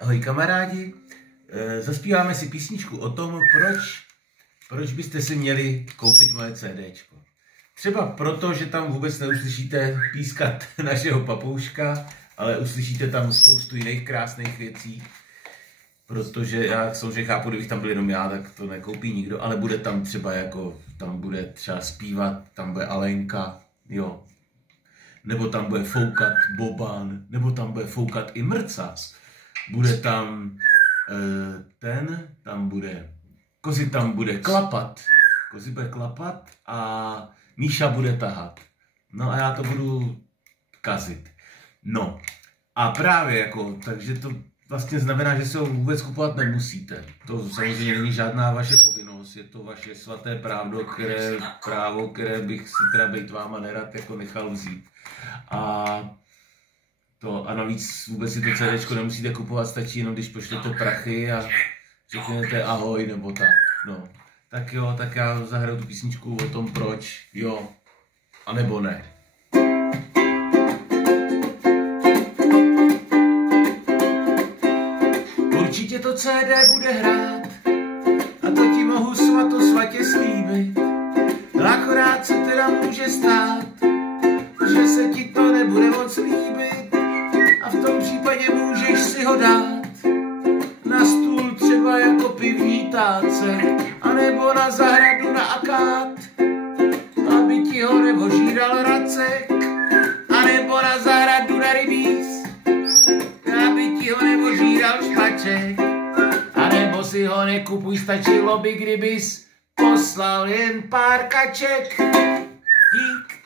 Ahoj kamarádi, zaspíváme si písničku o tom, proč byste si měli koupit moje CDčko. Třeba proto, že tam vůbec neuslyšíte pískat našeho papouška, ale uslyšíte tam spoustu jiných krásných věcí. Protože já samozřejmě chápu, kdybych tam byl jenom já, tak to nekoupí nikdo, ale bude tam třeba tam bude třeba zpívat, tam bude Alenka, jo. Nebo tam bude foukat Boban, nebo tam bude foukat i Mrcas. Bude tam Kozy tam bude klapat. Kozy bude klapat a Míša bude tahat. No a já to budu kazit. No a právě takže to vlastně znamená, že se ho vůbec kupovat nemusíte. To samozřejmě není žádná vaše povinnost, je to vaše svaté právo, které bych si teda bejt váma nerad nechal vzít. A navíc vůbec si to CDčko nemusíte kupovat, stačí jenom když pošlete prachy a řeknete ahoj nebo tak. No. Tak jo, tak já zahraju tu písničku o tom proč, jo, a nebo ne. Určitě to CD bude hrát a to ti mohu svatě slíbit. Akorát se teda může stát, že se ti to nebude moc líbit a v tom případě můžeš si ho dát na stůl třeba jako pivní táce anebo na zahradu na akát, aby ti ho nevožíral racek, anebo na zahradu na rybíz, aby ti ho nevožíral špaček, anebo si ho nekupuj, stačilo by, kdybys poslal jen pár kaček. Dík.